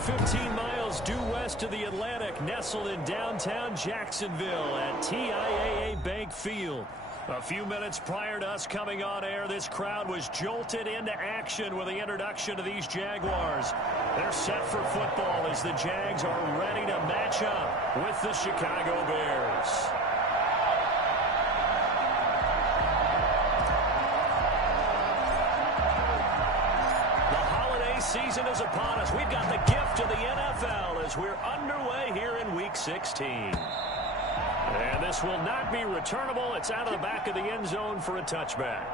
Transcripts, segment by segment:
15 miles due west of the Atlantic, nestled in downtown Jacksonville at TIAA Bank Field. A few minutes prior to us coming on air, this crowd was jolted into action with the introduction of these Jaguars. They're set for football as the Jags are ready to match up with the Chicago Bears. Season is upon us. We've got the gift of the NFL as we're underway here in Week 16. And this will not be returnable. It's out of the back of the end zone for a touchback.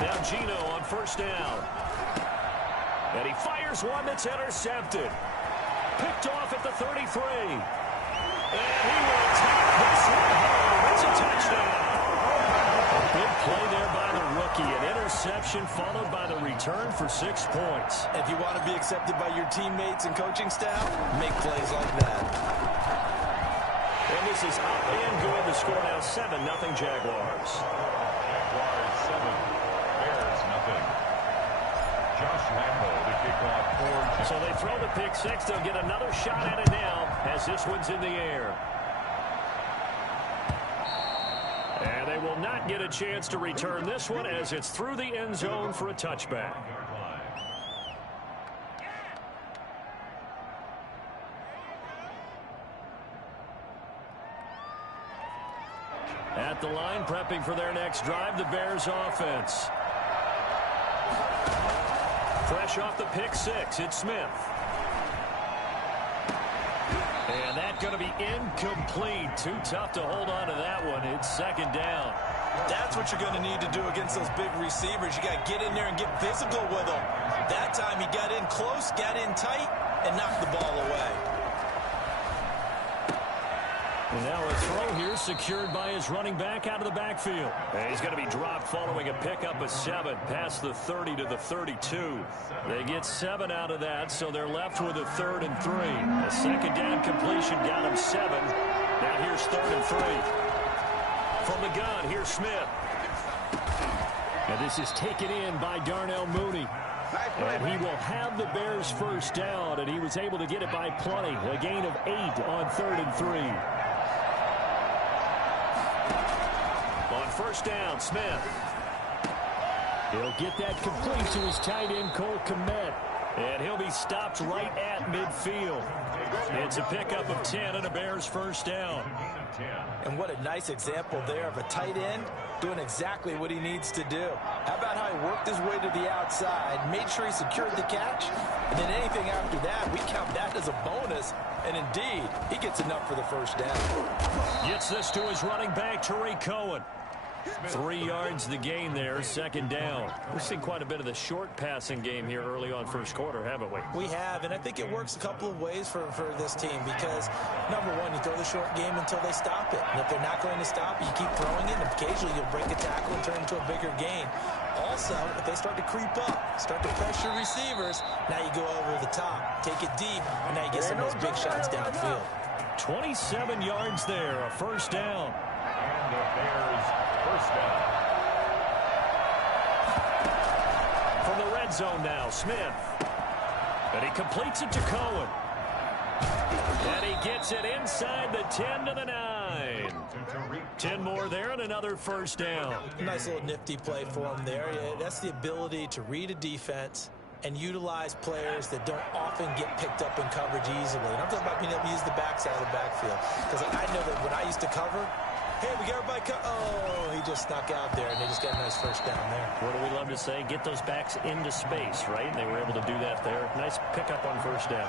Now Gino on first down. And he fires one that's intercepted. Picked off at the 33. And he will take this one home. It's a touchdown. Big play there by the rookie. An interception followed by the return for 6 points. If you want to be accepted by your teammates and coaching staff, make plays like that. And this is up and good. The score now 7-0 Jaguars. Jaguars 7. Josh Lambo to kick off for. So they throw the pick six. They'll get another shot at it now as this one's in the air. And they will not get a chance to return this one as it's through the end zone for a touchback. At the line, prepping for their next drive, the Bears offense. Fresh off the pick six, it's Smith. And that's going to be incomplete. Too tough to hold on to that one. It's second down. That's what you're going to need to do against those big receivers. You got to get in there and get physical with them. That time he got in close, got in tight, and knocked the ball away. And now a throw here secured by his running back out of the backfield. And he's going to be dropped following a pickup of 7 past the 30 to the 32. They get 7 out of that, so they're left with a 3rd and 3. A second down completion got him 7. Now here's 3rd and 3. From the gun, here's Smith. And this is taken in by Darnell Mooney. And he will have the Bears first down, and he was able to get it by plenty. A gain of 8 on 3rd and 3. On first down, Smith. He'll get that complete to his tight end, Cole Kmet. And he'll be stopped right at midfield. It's a pickup of 10 and a Bears first down. And what a nice example there of a tight end doing exactly what he needs to do. How about how he worked his way to the outside, made sure he secured the catch, and then anything after that, we count that as a bonus. And indeed, he gets enough for the first down. Gets this to his running back, Tariq Cohen. 3 yards the gain there, second down. We've seen quite a bit of the short passing game here early on first quarter, haven't we? We have, and I think it works a couple of ways for this team because, number one, you throw the short game until they stop it. And if they're not going to stop it, you keep throwing it, and occasionally you'll break a tackle and turn into a bigger gain. Also, if they start to creep up, start to pressure receivers, now you go over the top, take it deep, and now you get some of those big shots downfield. 27 yards there, a first down. And the Bears first down. From the red zone now, Smith. And he completes it to Cohen. And he gets it inside the 10 to the 9. 10 more there and another first down. Nice little nifty play for him there. Yeah, that's the ability to read a defense and utilize players that don't often get picked up in coverage easily. And I'm talking about being able to use the backside of the backfield. Because I know that when I used to cover, hey, we got everybody oh, he just snuck out there, and they just got a nice first down there. What do we love to say? Get those backs into space, right? And they were able to do that there. Nice pickup on first down.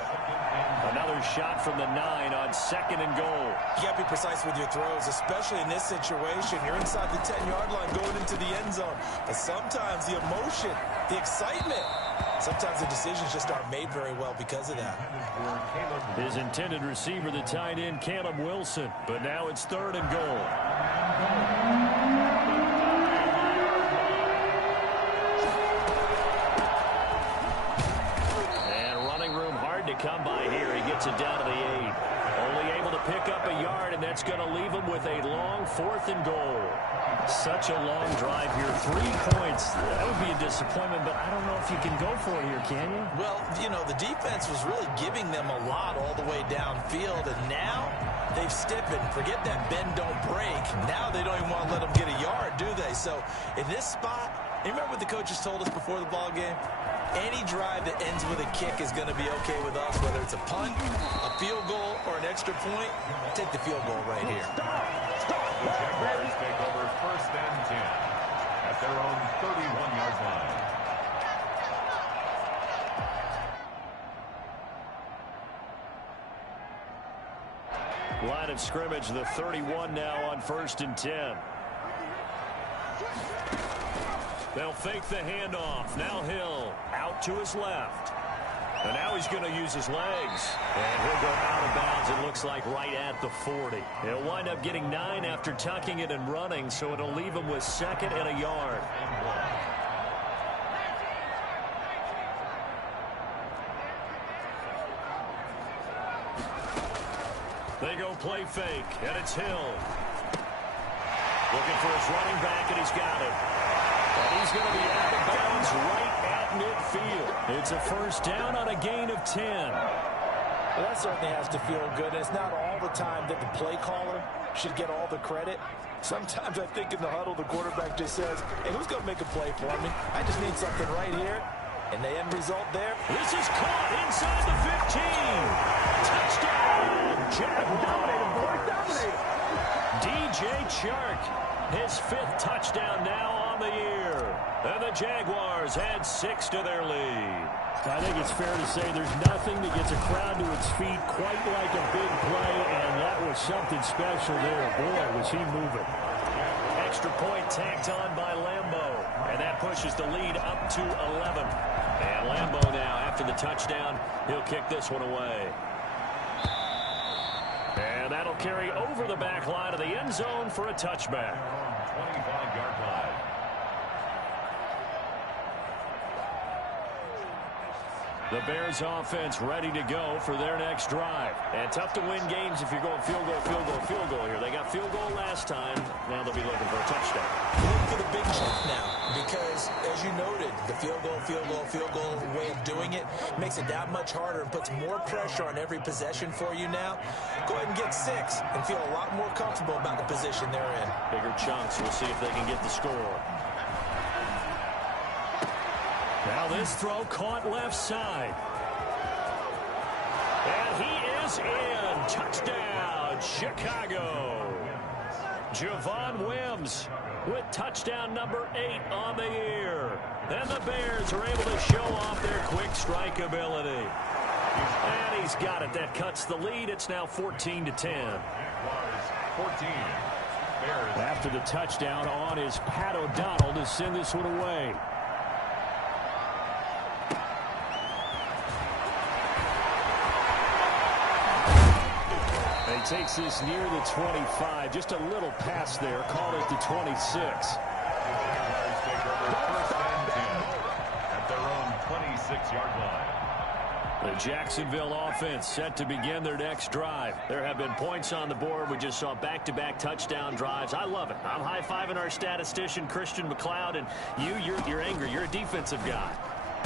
Another shot from the 9 on 2nd and goal. You got to be precise with your throws, especially in this situation. You're inside the 10-yard line going into the end zone. But sometimes the emotion, the excitement Sometimes the decisions just aren't made very well because of that. His intended receiver, the tight end, Caleb Wilson. But now it's 3rd and goal. And running room hard to come by here. He gets it down to the 8. Only able to pick up a yard, and that's going to leave him with a long 4th and goal. Such a long drive here. 3 points. That would be a disappointment, but I don't know if you can go for it here, can you? Well, you know, the defense was really giving them a lot all the way downfield, and now they've stiffened. Forget that bend, don't break. Now they don't even want to let them get a yard, do they? So in this spot, you remember what the coaches told us before the ball game? Any drive that ends with a kick is going to be okay with us, whether it's a punt, a field goal, or an extra point. Take the field goal right here. The Jaguars take over 1st and 10 at their own 31-yard line. Line of scrimmage, the 31 now on 1st and 10. They'll fake the handoff. Now Hill out to his left. And now he's going to use his legs. And he'll go out of bounds, it looks like, right at the 40. He'll wind up getting 9 after tucking it and running, so it'll leave him with 2nd and a yard. They go play fake, and it's Hill. Looking for his running back, and he's got it. And he's going to be out of bounds right at midfield. It's a 1st down on a gain of 10. Well, that certainly has to feel good. And it's not all the time that the play caller should get all the credit. Sometimes I think in the huddle, the quarterback just says, hey, who's going to make a play for me? I just need something right here. And the end result there. This is caught inside the 15. Touchdown, Jaguars. Dominated. DJ Chark, his 5th touchdown now on the year. And the Jaguars add 6 to their lead. I think it's fair to say there's nothing that gets a crowd to its feet quite like a big play, and that was something special there. Boy, was he moving. Extra point tacked on by Lambeau, and that pushes the lead up to 11. And Lambeau now, after the touchdown, he'll kick this one away. And that'll carry over the back line of the end zone for a touchback. 25-yard line. The Bears offense ready to go for their next drive. And tough to win games if you're going field goal, field goal, field goal here. They got field goal last time. Now they'll be looking for a touchdown. Look for the big jump now because, as you noted, the field goal way of doing it makes it that much harder and puts more pressure on every possession for you now. Go ahead and get 6 and feel a lot more comfortable about the position they're in. Bigger chunks. We'll see if they can get the score. Now this throw caught left side. And he is in. Touchdown, Chicago. Javon Wims with touchdown number 8 on the year. And the Bears are able to show off their quick strike ability. And he's got it. That cuts the lead. It's now 14-10. 14. Bears. After the touchdown on is Pat O'Donnell to send this one away. He takes this near the 25. Just a little pass there. Called it the 26. Jaguars take over 1st and 10 at their own 26-yard line. The Jacksonville offense set to begin their next drive. There have been points on the board. We just saw back-to-back touchdown drives. I love it. I'm high-fiving our statistician, Christian McLeod, and you're angry. You're a defensive guy.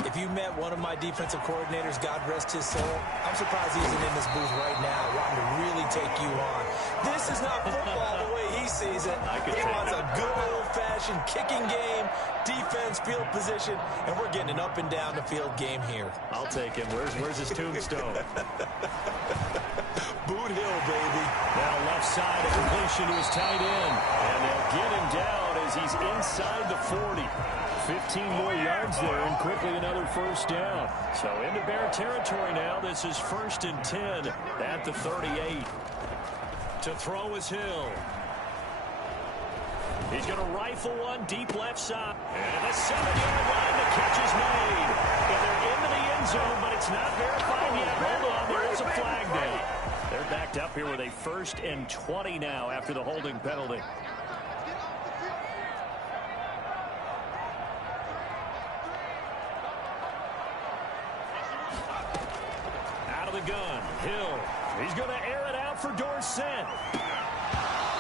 If you met one of my defensive coordinators, God rest his soul, I'm surprised he isn't in this booth right now wanting to really take you on. This is not football the way he sees it. He wants a good old-fashioned kicking game, defense, field position, and we're getting an up-and-down-the-field game here. I'll take him. Where's his tombstone? Boot Hill, baby. Now left side, a completion to his tight end. And they'll get him down as he's inside the 40. 15 more yards there, and quickly another 1st down. So into Bear territory now. This is 1st and 10 at the 38. To throw is Hill. He's going to rifle one deep left side. And the 7-yard line, the catch is made. And up here with a 1st and 20 now after the holding penalty. Out of the gun, Hill. He's going to air it out for Dorsett.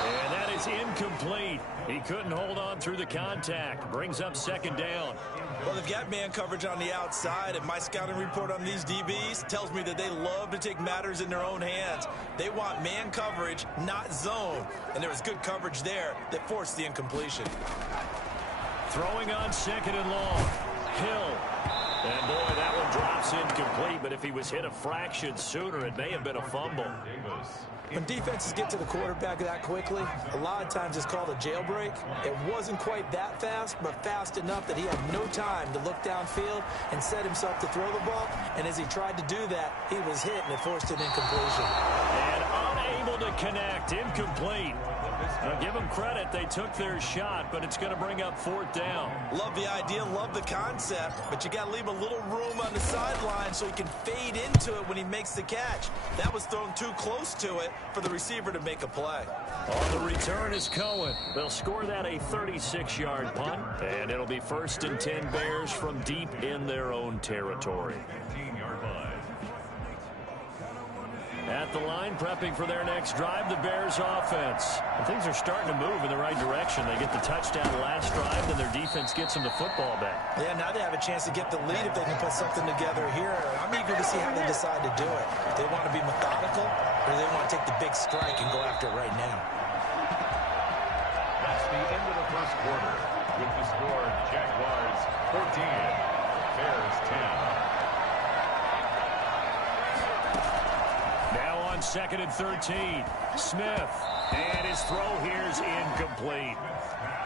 And that is incomplete. He couldn't hold on through the contact. Brings up 2nd down. Well, they've got man coverage on the outside, and my scouting report on these DBs tells me that they love to take matters in their own hands. They want man coverage, not zone. And there was good coverage there that forced the incompletion. Throwing on 2nd and long. Hill. And boy, that one drops incomplete, but if he was hit a fraction sooner, it may have been a fumble. When defenses get to the quarterback that quickly, a lot of times it's called a jailbreak. It wasn't quite that fast, but fast enough that he had no time to look downfield and set himself to throw the ball. And as he tried to do that, he was hit, and it forced an incompletion. And unable to connect, incomplete. Now, give them credit, they took their shot, but it's going to bring up 4th down. Love the idea, love the concept, but you got to leave a little room on the sideline so he can fade into it when he makes the catch. That was thrown too close to it for the receiver to make a play. On the return is Cohen. They'll score that a 36-yard punt, and it'll be 1st and 10 Bears from deep in their own territory. 15-yard line. At the line, prepping for their next drive, the Bears offense. And things are starting to move in the right direction. They get the touchdown last drive, then their defense gets them the football back. Yeah, now they have a chance to get the lead if they can put something together here. I'm eager to see how they decide to do it. They want to be methodical, or they want to take the big strike and go after it right now. That's the end of the 1st quarter. With the score, Jaguars 14, Bears 10. 2nd and 13. Smith. And his throw here is incomplete.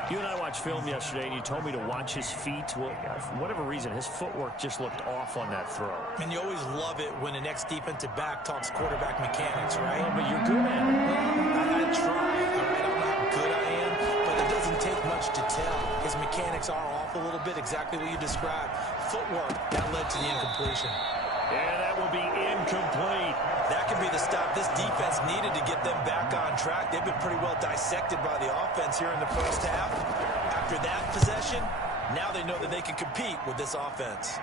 You and I watched film yesterday, and you told me to watch his feet. Well, for whatever reason, his footwork just looked off on that throw. And you always love it when the next defensive back talks quarterback mechanics, right? Oh, but you're good at it. I try. All right, I don't know how good I am, but it doesn't take much to tell. His mechanics are off a little bit, exactly what you described. Footwork, that led to the incompletion. And that will be incomplete. That could be the stop this defense needed to get them back on track. They've been pretty well dissected by the offense here in the 1st half. After that possession, now they know that they can compete with this offense.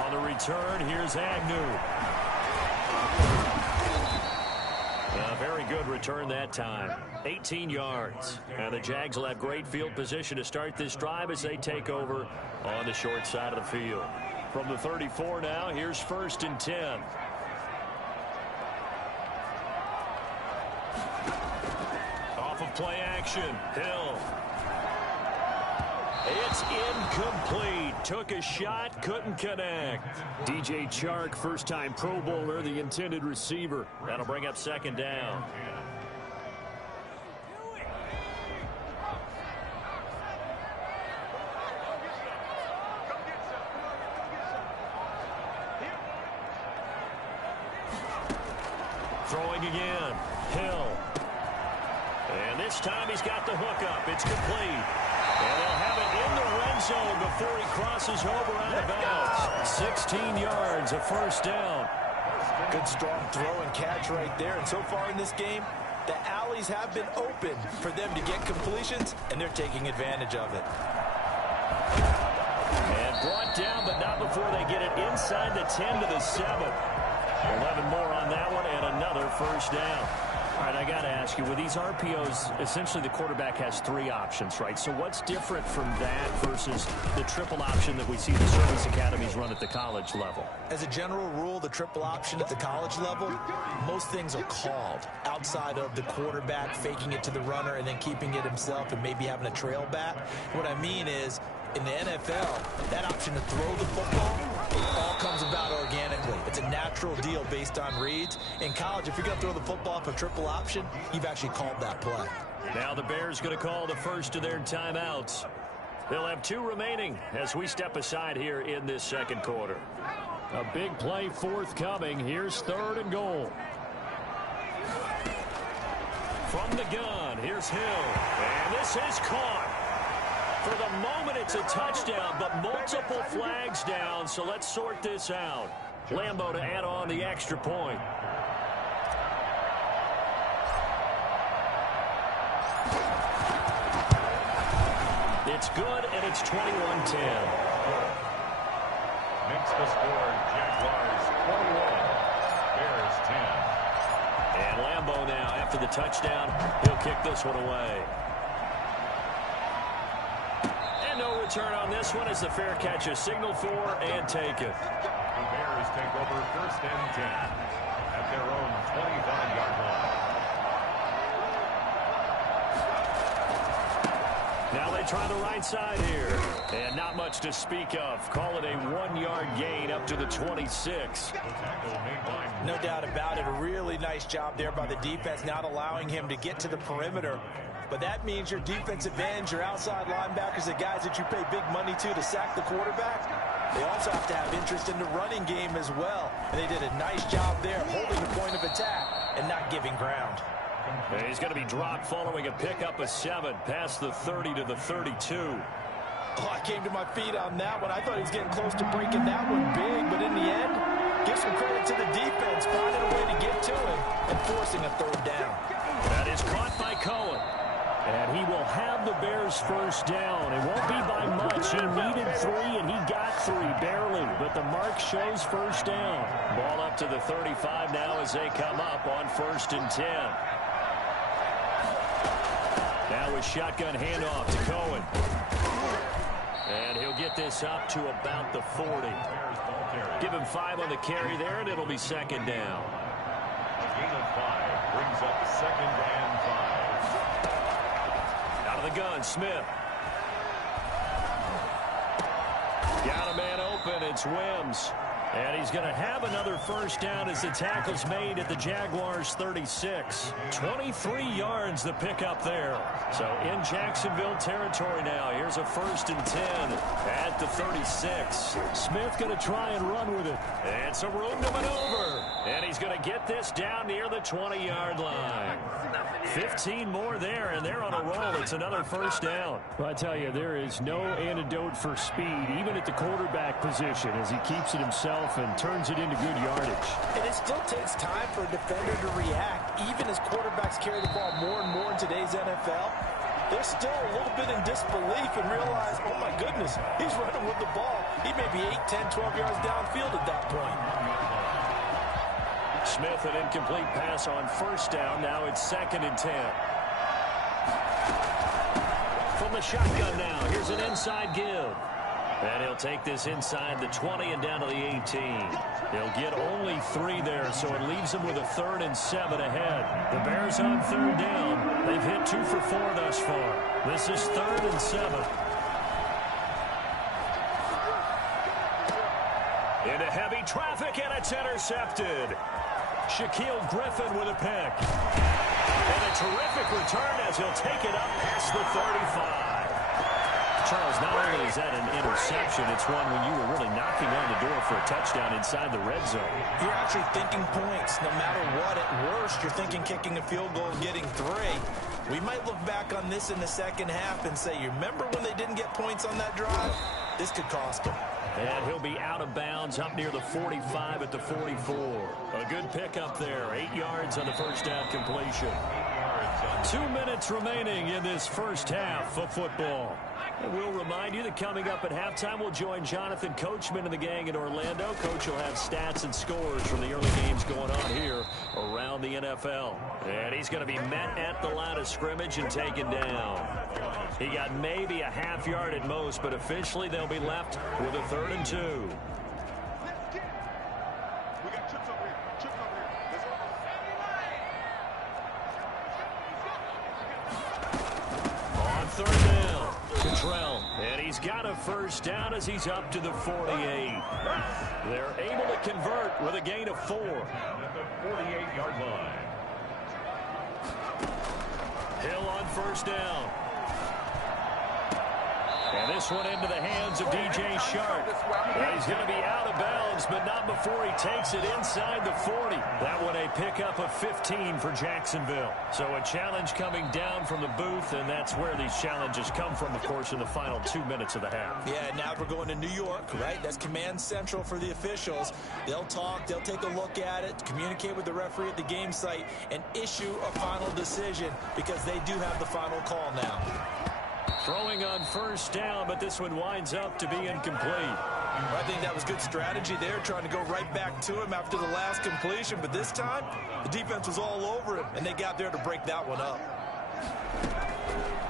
On the return, here's Agnew. A very good return that time. 18 yards. And the Jags will have great field position to start this drive as they take over on the short side of the field. From the 34 now, here's 1st and 10. Off of play action, Hill. It's incomplete. Took a shot, couldn't connect. DJ Chark, first-time Pro Bowler, the intended receiver. That'll bring up 2nd down. Throwing again, Hill. And this time he's got the hookup. It's complete. And they'll have it in the red zone before he crosses over out of bounds. 16 yards, a 1st down. Good strong throw and catch right there. And so far in this game, the alleys have been open for them to get completions, and they're taking advantage of it. And brought down, but not before they get it inside the 10 to the 7. 11 more on that one, and another 1st down. All right, I got to ask you, with these RPOs, essentially the quarterback has 3 options, right? So what's different from that versus the triple option that we see the service academies run at the college level? As a general rule, the triple option at the college level, most things are called outside of the quarterback faking it to the runner and then keeping it himself and maybe having a trail back. What I mean is, in the NFL, that option to throw the football all comes about organically. It's a natural deal based on reads. In college, if you're going to throw the football off a triple option, you've actually called that play. Now the Bears going to call the first of their timeouts. They'll have 2 remaining as we step aside here in this 2nd quarter. A big play forthcoming. Here's 3rd and goal. From the gun, here's Hill. And this is caught. For the moment, it's a touchdown, but multiple flags down, so let's sort this out. Lambo to add on the extra point. It's good, and it's 21-10. Makes the score Jaguars 21, Bears 10. And Lambeau now, after the touchdown, he'll kick this one away. And no return on this one as the fair catch is signaled for and taken. The Bears take over 1st and 10 at their own 25-yard line. Now they try the right side here. And not much to speak of. Call it a 1-yard gain up to the 26. No doubt about it. A really nice job there by the defense, not allowing him to get to the perimeter. But that means your defensive ends, your outside linebackers, the guys that you pay big money to sack the quarterback, they also have to have interest in the running game as well. And they did a nice job there holding the point of attack and not giving ground. He's going to be dropped following a pickup of 7 past the 30 to the 32. Oh, I came to my feet on that one. I thought he was getting close to breaking that one big, but in the end, give some credit to the defense, finding a way to get to him and forcing a 3rd down. That is caught by Cohen. And he will have the Bears' first down. It won't be by much. He needed 3, and he got 3, barely. But the mark shows first down. Ball up to the 35 now as they come up on 1st and 10. Now with shotgun handoff to Cohen. And he'll get this up to about the 40. Give him 5 on the carry there, and it'll be 2nd down. A gain of 5 brings up 2nd and 5. Out of the gun, Smith. Got a man open, it's Wims. And he's going to have another first down as the tackle's made at the Jaguars' 36. 23 yards the pickup there. So in Jacksonville territory now. Here's a 1st and 10 at the 36. Smith going to try and run with it. And some room to maneuver. And he's going to get this down near the 20-yard line. 15 more there, and they're on a roll. It's another first down. Well, I tell you, there is no antidote for speed, even at the quarterback position, as he keeps it himself and turns it into good yardage. And it still takes time for a defender to react. Even as quarterbacks carry the ball more and more in today's NFL, they're still a little bit in disbelief and realize, oh my goodness, he's running with the ball. He may be 8, 10, 12 yards downfield at that point. Smith, an incomplete pass on first down. Now it's 2nd and 10. From the shotgun now, here's an inside give. And he'll take this inside the 20 and down to the 18. He'll get only 3 there, so it leaves him with a 3rd and 7 ahead. The Bears on 3rd down. They've hit 2 for 4 thus far. This is 3rd and 7. Into heavy traffic, and it's intercepted. Shaquille Griffin with a pick. And a terrific return as he'll take it up past the 35. Charles, not only is that an interception, it's one when you were really knocking on the door for a touchdown inside the red zone. You're actually thinking points. No matter what, at worst, you're thinking kicking a field goal and getting 3. We might look back on this in the second half and say, you remember when they didn't get points on that drive? This could cost them. And he'll be out of bounds up near the 45 at the 44. A good pickup there. 8 yards on the first down completion. 2 minutes remaining in this first half of football. And we'll remind you that coming up at halftime, we'll join Jonathan Coachman and the gang in Orlando. Coach will have stats and scores from the early games going on here around the NFL. And he's going to be met at the line of scrimmage and taken down. He got maybe a half yard at most, but officially they'll be left with a 3rd and 2. On 3rd down, Cottrell, and he's got a first down as he's up to the 48. They're able to convert with a gain of 4. At the 48-yard line. Hill on first down. And this one into the hands of DJ Shark. Well, he's going to be out of bounds, but not before he takes it inside the 40. That one a pickup of 15 for Jacksonville. So a challenge coming down from the booth, and that's where these challenges come from, of course, in the final 2 minutes of the half. Yeah, now we're going to New York, right? That's command central for the officials. They'll talk, they'll take a look at it, communicate with the referee at the game site, and issue a final decision because they do have the final call now. Throwing on first down, but this one winds up to be incomplete. I think that was good strategy there, trying to go right back to him after the last completion. But this time, the defense was all over him, and they got there to break that one up.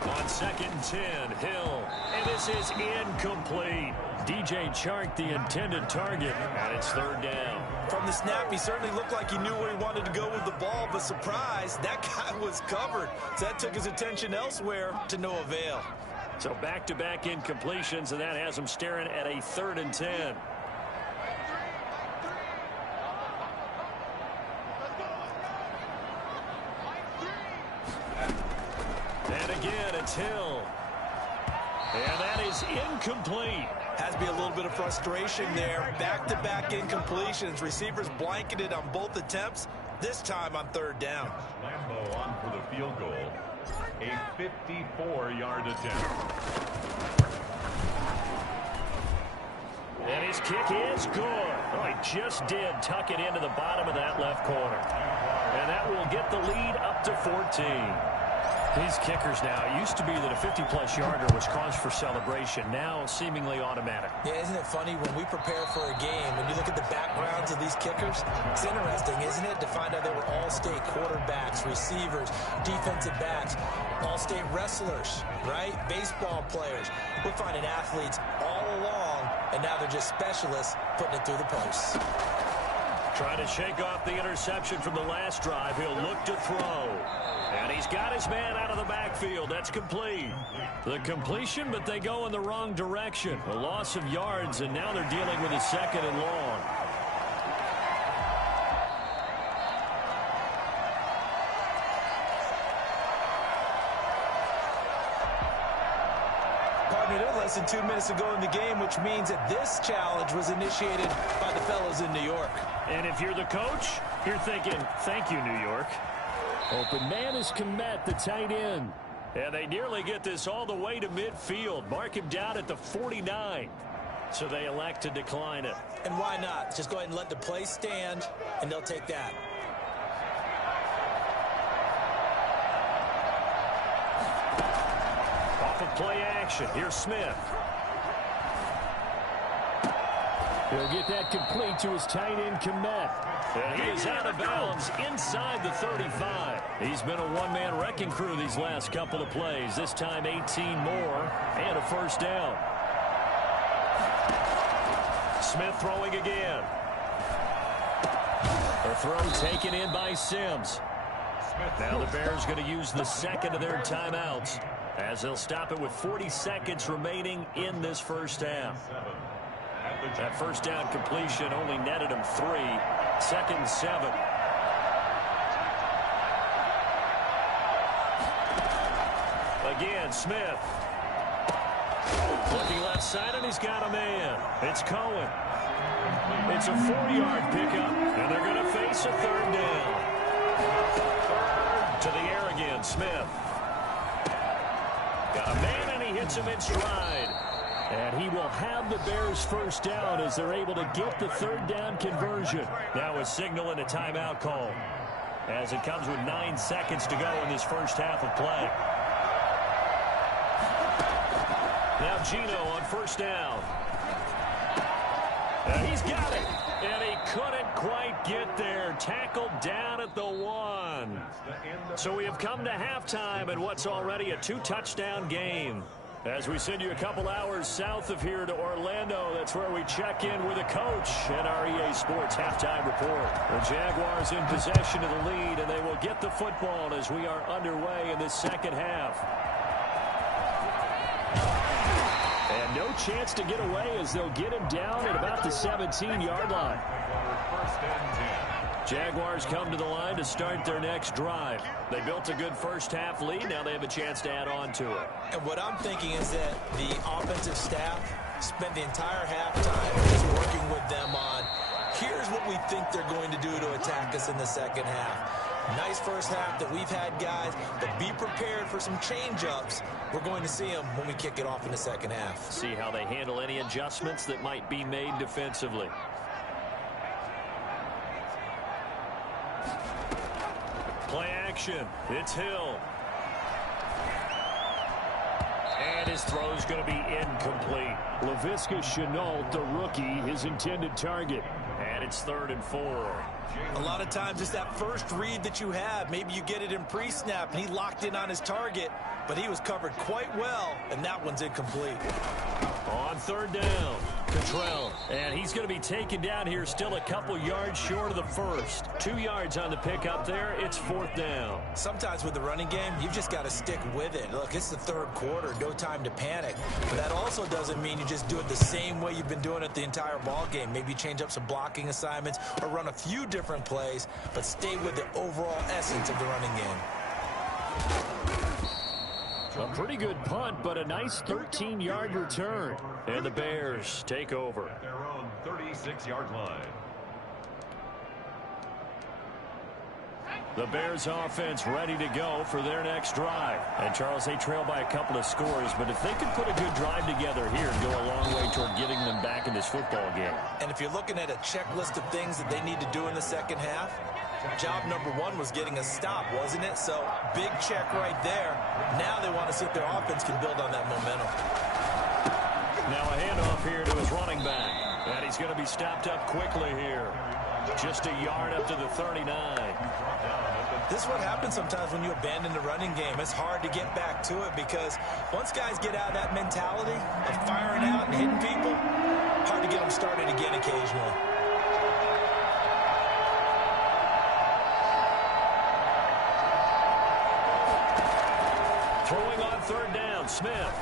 On 2nd and 10, Hill. And this is incomplete. DJ Chark, the intended target, and it's 3rd down. From the snap, he certainly looked like he knew where he wanted to go with the ball, but surprise, that guy was covered. So that took his attention elsewhere to no avail. So back-to-back incompletions, and that has him staring at a 3rd and 10. And again, it's Hill. And that is incomplete. Has to be a little bit of frustration there. Back-to-back incompletions. Receivers blanketed on both attempts, this time on 3rd down. Lambeau on for the field goal. A 54-yard attempt. And his kick is good. Oh, he just did tuck it into the bottom of that left corner. And that will get the lead up to 14. These kickers now, it used to be that a 50-plus yarder was cause for celebration. Now seemingly automatic. Yeah, isn't it funny when we prepare for a game, when you look at the backgrounds of these kickers, it's interesting, isn't it, to find out they were all-state quarterbacks, receivers, defensive backs, all-state wrestlers, right? Baseball players. We're finding athletes all along, and now they're just specialists putting it through the posts. Trying to shake off the interception from the last drive. He'll look to throw. And he's got his man out of the backfield. That's complete. The completion, but they go in the wrong direction. A loss of yards, and now they're dealing with a 2nd and long. Partner, they're less than 2 minutes to go in the game, which means that this challenge was initiated by the fellows in New York. And if you're the coach, you're thinking, thank you, New York. Open man is Komet, the tight end. And they nearly get this all the way to midfield. Mark him down at the 49. So they elect to decline it. And why not? Just go ahead and let the play stand, and they'll take that. Off of play action. Here's Smith. He'll get that complete to his tight end, Komet. And he is out of bounds inside the 35. He's been a one-man wrecking crew these last couple of plays. This time 18 more and a 1st down. Smith throwing again. A throw taken in by Sims. Now the Bears going to use the 2nd of their timeouts as they'll stop it with 40 seconds remaining in this 1st half. That 1st down completion only netted him 3. 2nd and 7. Again, Smith. Looking left side, and he's got a man. It's Cohen. It's a 4-yard pickup, and they're going to face a 3rd down. To the air again, Smith. Got a man, and he hits him in stride. And he will have the Bears' 1st down as they're able to get the 3rd down conversion. Now a signal and a timeout call as it comes with 9 seconds to go in this 1st half of play. Now Gino on 1st down. And he's got it. And he couldn't quite get there. Tackled down at the 1. So we have come to halftime in what's already a 2-touchdown game. As we send you a couple hours south of here to Orlando, that's where we check in with a coach and our EA Sports halftime report. The Jaguars in possession of the lead, and they will get the football as we are underway in this 2nd half. And no chance to get away as they'll get him down at about the 17-yard line. 1st and 10. Jaguars come to the line to start their next drive. They built a good 1st half lead. Now they have a chance to add on to it. And what I'm thinking is that the offensive staff spent the entire halftime just working with them on, here's what we think they're going to do to attack us in the 2nd half. Nice 1st half that we've had, guys, but be prepared for some change-ups. We're going to see them when we kick it off in the 2nd half. See how they handle any adjustments that might be made defensively. Play action. It's Hill. And his throw is going to be incomplete. Laviska Shenault, the rookie, his intended target. And it's 3rd and 4. A lot of times it's that first read that you have. Maybe you get it in pre-snap, and he locked in on his target, but he was covered quite well, and that one's incomplete. On 3rd down, Cottrell. And he's going to be taken down here, still a couple yards short of the first. 2 yards on the pickup there. It's 4th down. Sometimes with the running game, you've just got to stick with it. Look, it's the 3rd quarter, no time to panic. But that also doesn't mean you just do it the same way you've been doing it the entire ball game. Maybe change up some blocking assignments or run a few different plays, but stay with the overall essence of the running game. A pretty good punt, but a nice 13-yard return. And the Bears take over. At their own 36-yard line. The Bears offense ready to go for their next drive. And Charles, they trail by a couple of scores, but if they could put a good drive together here and go a long way toward getting them back in this football game. And if you're looking at a checklist of things that they need to do in the second half, job number 1 was getting a stop, wasn't it? So big check right there. Now they want to see if their offense can build on that momentum. Now a handoff here to his running back. And he's going to be stopped up quickly here. Just a yard up to the 39. This is what happens sometimes when you abandon the running game. It's hard to get back to it because once guys get out of that mentality of firing out and hitting people, hard to get them started again occasionally. Throwing on 3rd down, Smith.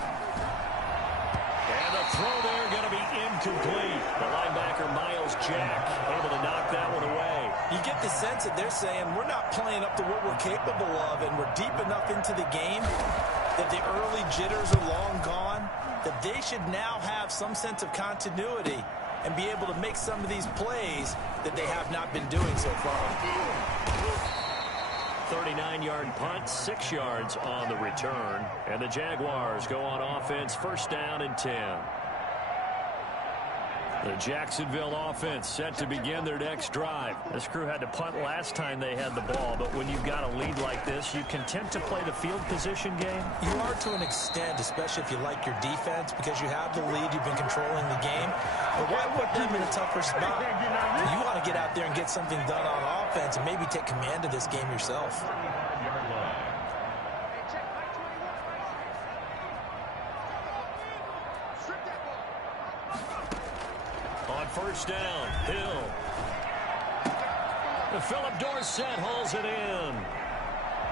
And the throw there going to be incomplete. The linebacker, Miles Jack, able to knock that one away. You get the sense that they're saying we're not playing up to what we're capable of, and we're deep enough into the game that the early jitters are long gone, that they should now have some sense of continuity and be able to make some of these plays that they have not been doing so far. 39-yard punt, 6 yards on the return. And the Jaguars go on offense, 1st down and 10. The Jacksonville offense set to begin their next drive. This crew had to punt last time they had the ball, but when you've got a lead like this, you content to play the field position game? You are to an extent, especially if you like your defense, because you have the lead, you've been controlling the game. But why put them in a tougher spot? You want to get out there and get something done on offense and maybe take command of this game yourself. On 1st down, Hill. Philip Dorsett hauls it in.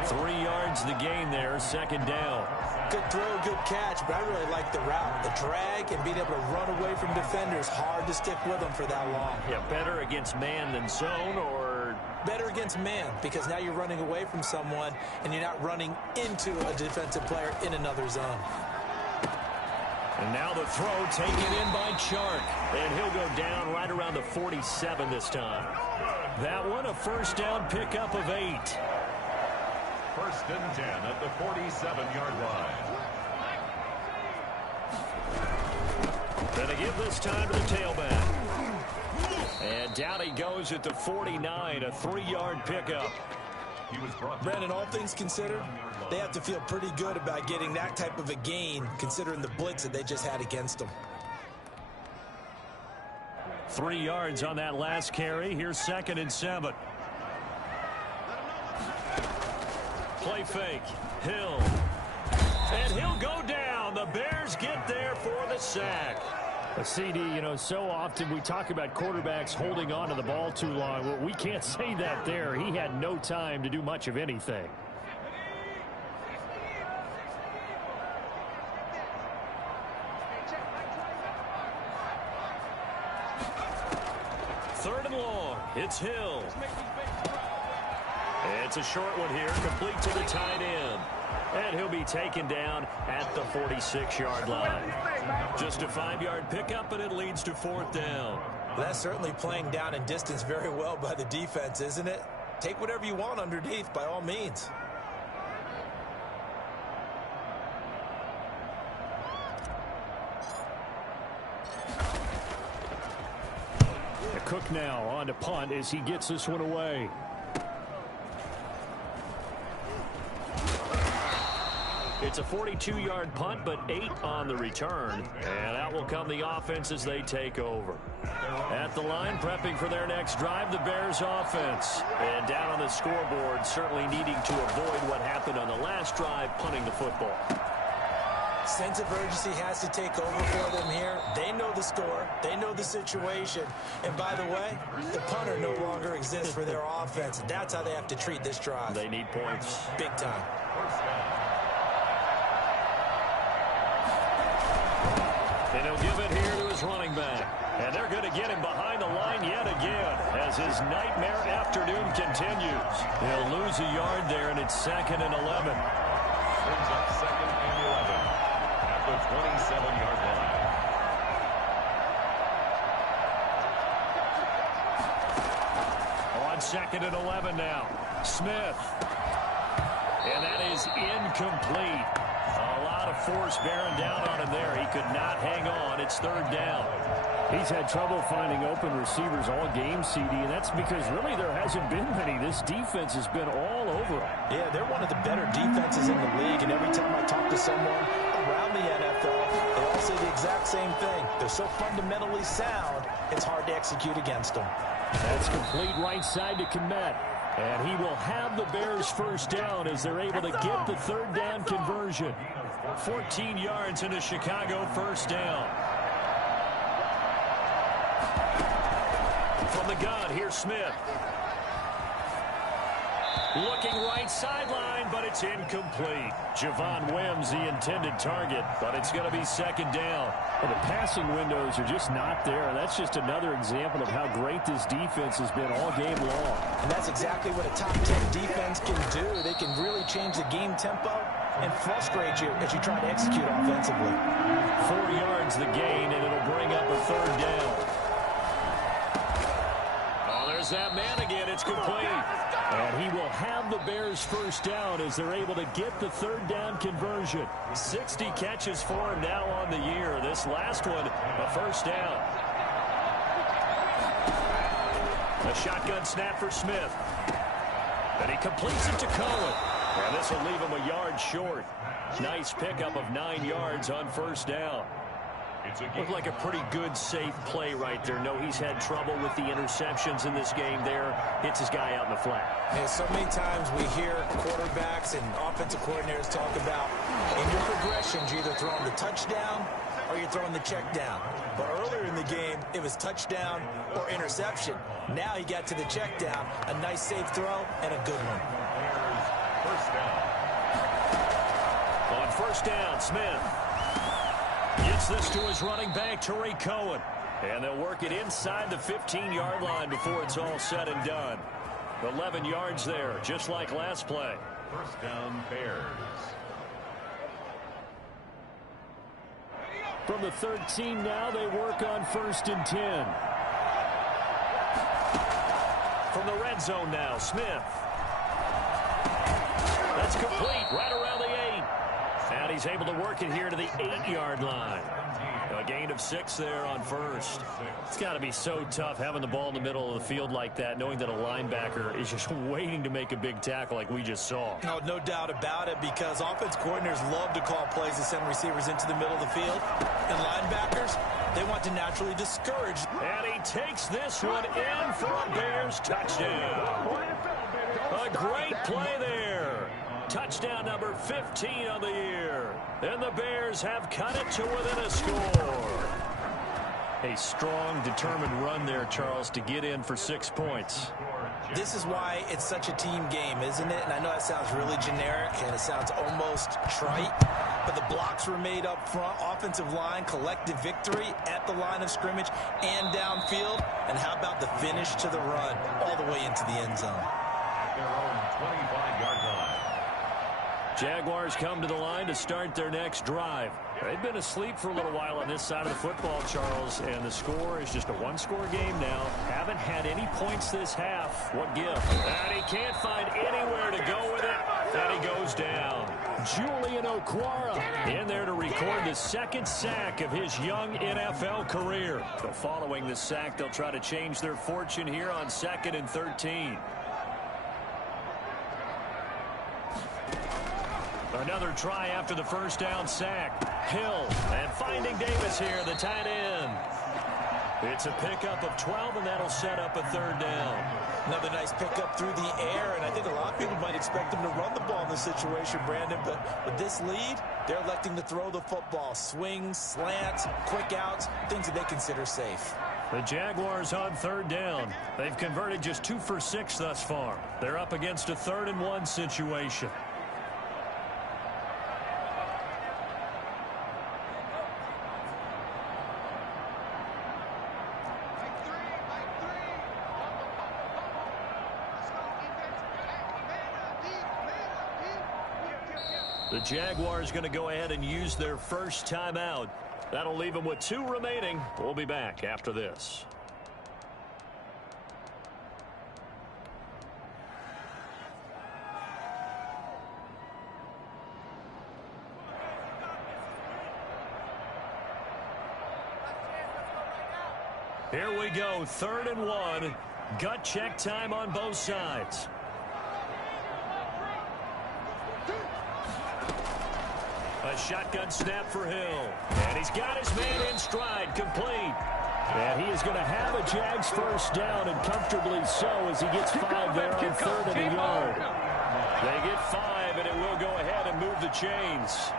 3 yards the gain there, 2nd down. Good throw, good catch, but I really like the route. The drag and being able to run away from defenders. Hard to stick with them for that long. Yeah, better against man than zone, or better against man, because now you're running away from someone and you're not running into a defensive player in another zone. And now the throw taken in by Chark. And he'll go down right around the 47 this time. That one a 1st down pickup of 8. 1st and 10 at the 47-yard line. Gonna give this time to the tailback. And down he goes at the 49, a 3-yard pickup. Brandon, all things considered, they have to feel pretty good about getting that type of a gain, considering the blitz that they just had against them. 3 yards on that last carry. Here's 2nd and 7. Play fake. Hill. And he'll go down. The Bears get there for the sack. A CD, you know, so often we talk about quarterbacks holding on to the ball too long. Well, we can't say that there. He had no time to do much of anything. Third and long. It's Hill. It's a short one here, complete to the tight end. And he'll be taken down at the 46-yard line. Just a 5-yard pickup, and it leads to 4th down. Well, that's certainly playing down in distance very well by the defense, isn't it? Take whatever you want underneath, by all means. Cook now on to punt as he gets this one away. It's a 42-yard punt, but 8 on the return. And out will come the offense as they take over. At the line, prepping for their next drive, the Bears offense. And down on the scoreboard, certainly needing to avoid what happened on the last drive, punting the football. Sense of urgency has to take over for them here. They know the score. They know the situation. And by the way, the punter no longer exists for their offense. That's how they have to treat this drive. They need points. Big time. And he'll give it here to his running back. And they're going to get him behind the line yet again as his nightmare afternoon continues. He'll lose a yard there, and it's 2nd and 11. Brings up 2nd and 11 at the 27-yard line. On 2nd and 11 now. Smith. And that is incomplete. A lot of force bearing down on him there. He could not hang on. It's 3rd down. He's had trouble finding open receivers all game, CD, and that's because really there hasn't been many. This defense has been all over him. Yeah, they're one of the better defenses in the league, and every time I talk to someone around the NFL, they all say the exact same thing. They're so fundamentally sound, it's hard to execute against them. That's complete right side to Kmet. And he will have the Bears first down as they're able to get the 3rd down conversion. 14 yards into Chicago, first down. From the gun, here's Smith. Looking right sideline, but it's incomplete. Javon Wims, the intended target, but it's going to be 2nd down. Well, the passing windows are just not there, and that's just another example of how great this defense has been all game long. And that's exactly what a top 10 defense can do. They can really change the game tempo and frustrate you as you try to execute offensively. 4 yards the gain, and it'll bring up a 3rd down. Oh, there's that man again. It's complete. And he will have the Bears first down as they're able to get the 3rd down conversion. 60 catches for him now on the year. This last one, a first down. A shotgun snap for Smith. And he completes it to Cohen. And this will leave him a yard short. Nice pickup of 9 yards on first down. Looked like a pretty good, safe play right there. No, he's had trouble with the interceptions in this game there. Hits his guy out in the flat. And so many times we hear quarterbacks and offensive coordinators talk about in your progressions, you're either throwing the touchdown or you're throwing the check down. But earlier in the game, it was touchdown or interception. Now he got to the check down, a nice safe throw, and a good one. First down. On first down, Smith gets this to his running back, Tariq Cohen. And they'll work it inside the 15-yard line before it's all said and done. 11 yards there, just like last play. First down, Bears. From the 13 now, they work on 1st and 10. From the red zone now, Smith. That's complete, right around the 8. And he's able to work it here to the 8-yard line. A gain of 6 there on first. It's got to be so tough having the ball in the middle of the field like that, knowing that a linebacker is just waiting to make a big tackle like we just saw. No doubt about it, because offense coordinators love to call plays to send receivers into the middle of the field. And linebackers, they want to naturally discourage. And he takes this one in for a Bears touchdown. A great play there. Touchdown number 15 on the year. And the Bears have cut it to within a score. A strong, determined run there, Charles, to get in for 6 points. This is why it's such a team game, isn't it? And I know that sounds really generic and it sounds almost trite, but the blocks were made up front. Offensive line, collective victory at the line of scrimmage and downfield. And how about the finish to the run all the way into the end zone? At their own 25-yard line. Jaguars come to the line to start their next drive. They've been asleep for a little while on this side of the football, Charles, and the score is just a one-score game now. Haven't had any points this half. What give? And he can't find anywhere to go with it, and he goes down. Julian Okwara in there to record the second sack of his young NFL career. So following the sack, they'll try to change their fortune here on 2nd and 13. Another try after the first down sack. Hill, and finding Davis here, the tight end. It's a pickup of 12, and that'll set up a third down. Another nice pickup through the air, and I think a lot of people might expect him to run the ball in this situation, Brandon, but with this lead, they're electing to throw the football. Swings, slants, quick outs, things that they consider safe. The Jaguars on third down. They've converted just 2 for 6 thus far. They're up against a 3rd-and-1 situation. The Jaguars going to go ahead and use their first timeout. That'll leave them with 2 remaining. We'll be back after this. Here we go, 3rd-and-1. Gut check time on both sides. A shotgun snap for Hill. And he's got his man in stride, complete. And he is going to have a Jags first down, and comfortably so, as he gets 5 there on 3rd and a yard. They get 5, and it will go ahead and move the chains.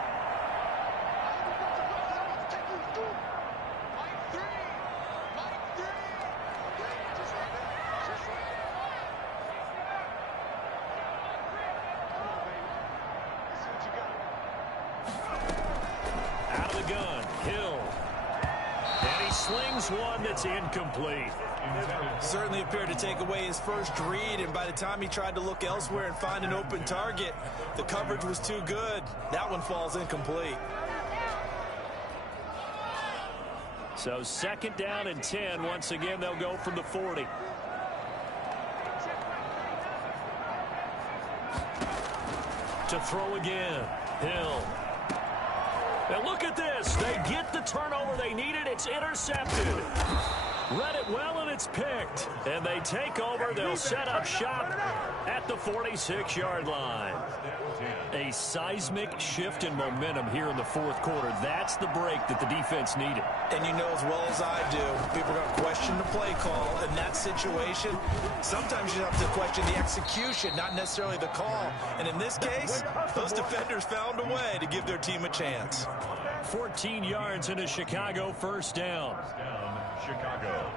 Slings one that's incomplete. Certainly appeared to take away his first read, and by the time he tried to look elsewhere and find an open target, the coverage was too good. That one falls incomplete. So 2nd down and 10. Once again, they'll go from the 40. To throw again. Hill. And look at this. They get the turnover they needed. It's intercepted. Read it well, and it's picked. And they take over. They'll set up shop at the 46-yard line. A seismic shift in momentum here in the 4th quarter. That's the break that the defense needed. And you know as well as I do, people are going to question the play call in that situation. Sometimes you have to question the execution, not necessarily the call. And in this case, those defenders found a way to give their team a chance. 14 yards in a Chicago first down. Chicago.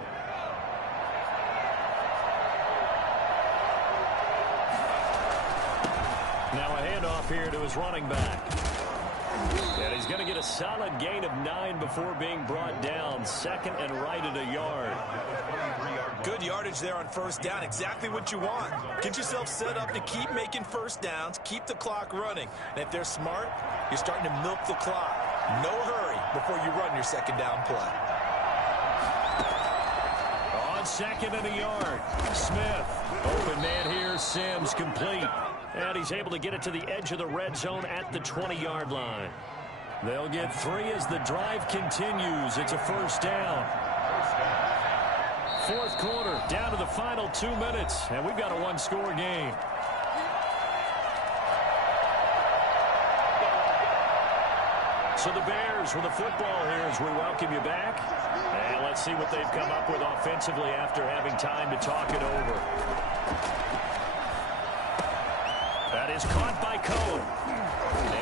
Now a handoff here to his running back. And he's going to get a solid gain of 9 before being brought down. 2nd and right at a yard. Good yardage there on first down. Exactly what you want. Get yourself set up to keep making first downs, keep the clock running. And if they're smart, you're starting to milk the clock. No hurry before you run your 2nd down play. On 2nd and a yard. Smith. Open man here. Sims complete. And he's able to get it to the edge of the red zone at the 20-yard line. They'll get 3 as the drive continues. It's a first down. 4th quarter, down to the final 2 minutes, and we've got a 1-score game. So the Bears with the football here as we welcome you back. And let's see what they've come up with offensively after having time to talk it over. That is caught by Cohen.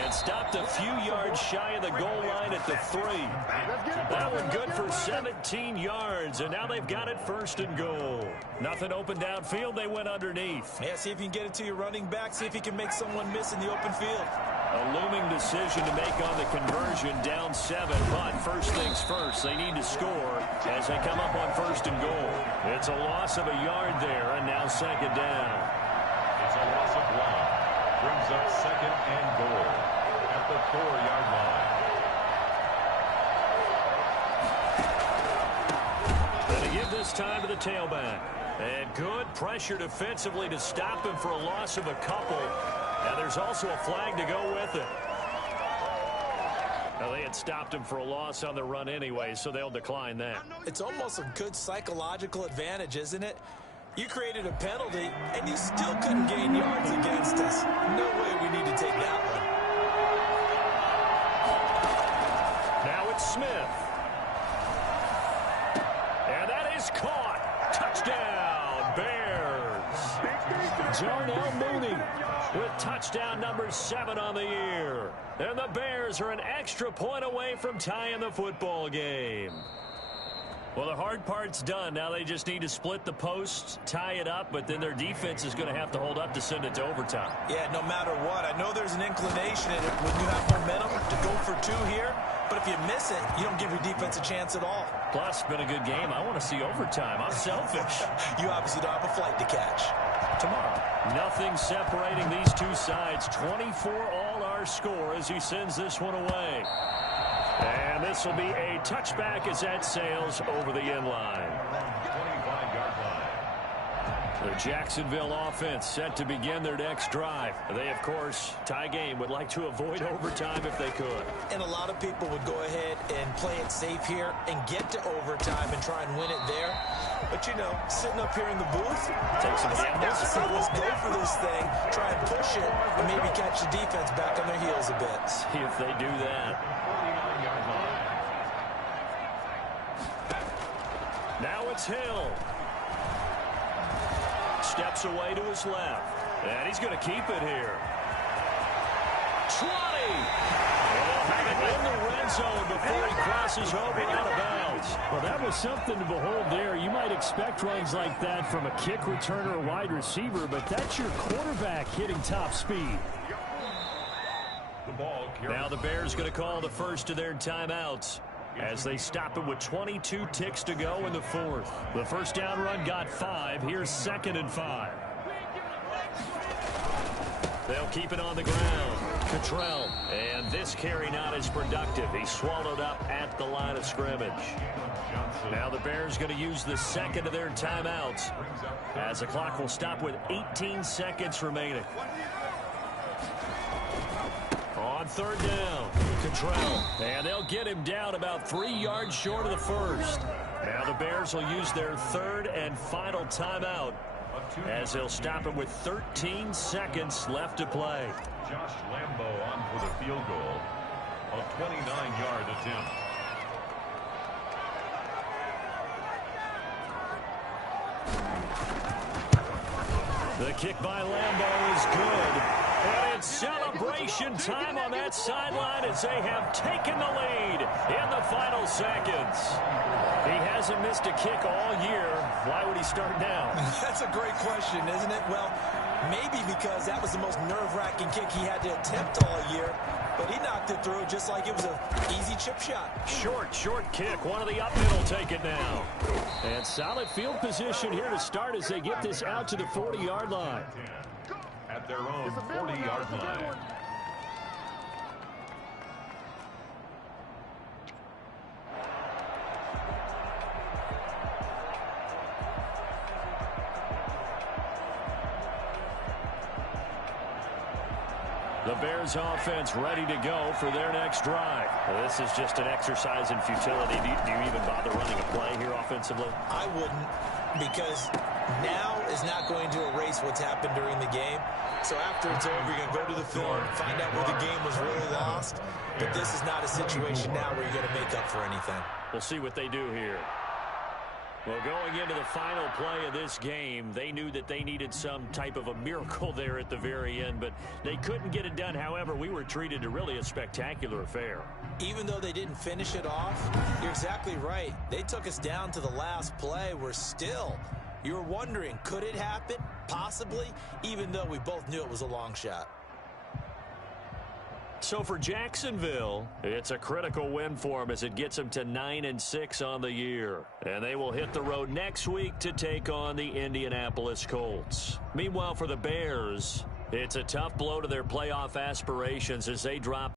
And stopped a few yards shy of the goal line at the 3. That one good for 17 yards, and now they've got it 1st and goal. Nothing open downfield. They went underneath. Yeah, see if you can get it to your running back. See if you can make someone miss in the open field. A looming decision to make on the conversion, down 7. But first things first, they need to score as they come up on 1st and goal. It's a loss of a yard there, and now 2nd down. It's a loss of 1. Brings up 2nd and goal at the 4-yard line. And to give this time to the tailback. And good pressure defensively to stop him for a loss of a couple. And there's also a flag to go with it. Now, they had stopped him for a loss on the run anyway, so they'll decline that. It's almost a good psychological advantage, isn't it? You created a penalty, and you still couldn't gain yards against us. No way we need to take that one. it's Smith. And that is caught. Touchdown, Bears. Darnell Mooney with touchdown number 7 on the year. And the Bears are an extra point away from tying the football game. Well, the hard part's done. Now they just need to split the posts, tie it up, but then their defense is going to have to hold up to send it to overtime. Yeah, no matter what. I know there's an inclination in it when you have momentum to go for 2 here, but if you miss it, you don't give your defense a chance at all. Plus, it's been a good game. I want to see overtime. I'm selfish. You obviously don't have a flight to catch. Tomorrow, nothing separating these two sides. 24 all our score as he sends this one away. And this will be a touchback as that sails over the end line. 25-yard line. The Jacksonville offense set to begin their next drive. They, of course, tie game, would like to avoid overtime if they could. And a lot of people would go ahead and play it safe here and get to overtime and try and win it there. But, you know, sitting up here in the booth, take some gambles. Let's go for this thing, try and push it, and maybe catch the defense back on their heels a bit. See if they do that. 49-yard line. Now it's Hill. Steps away to his left. And he's going to keep it here. 20! And they'll have it in the red zone before he crosses over out of bounds. Well, that was something to behold there. You might expect runs like that from a kick returner or wide receiver, but that's your quarterback hitting top speed. The ball now the Bears going to call the first of their timeouts as they stop it with 22 ticks to go in the fourth. The first down run got 5. Here's 2nd and 5. They'll keep it on the ground. Cottrell, and this carry not as productive. He's swallowed up at the line of scrimmage. Now the Bears going to use the second of their timeouts as the clock will stop with 18 seconds remaining. On 3rd down, Cottrell, and they'll get him down about 3 yards short of the first. Now the Bears will use their 3rd and final timeout as they'll stop him with 13 seconds left to play. Josh Lambo on for the field goal. A 29-yard attempt. The kick by Lambo is good. And it's celebration time on that sideline as they have taken the lead in the final seconds. He hasn't missed a kick all year. Why would he start now? That's a great question, isn't it? Well, maybe because that was the most nerve-wracking kick he had to attempt all year. But he knocked it through just like it was an easy chip shot. Short kick. One of the up middle take it now. And solid field position here to start as they get this out to the 40-yard line. At their own 40-yard line. The Bears offense ready to go for their next drive. Well, this is just an exercise in futility. Do you even bother running a play here offensively? I wouldn't, because now is not going to erase what's happened during the game. So after it's over, you're going to go to the film, find out where the game was really lost. But this is not a situation now where you're going to make up for anything. We'll see what they do here. Well, going into the final play of this game, they knew that they needed some type of a miracle there at the very end, but they couldn't get it done. However, we were treated to really a spectacular affair. Even though they didn't finish it off, you're exactly right. They took us down to the last play. We're still, you were wondering, could it happen? Possibly, even though we both knew it was a long shot. So for Jacksonville, it's a critical win for them as it gets them to 9-6 on the year. And they will hit the road next week to take on the Indianapolis Colts. Meanwhile, for the Bears, it's a tough blow to their playoff aspirations as they drop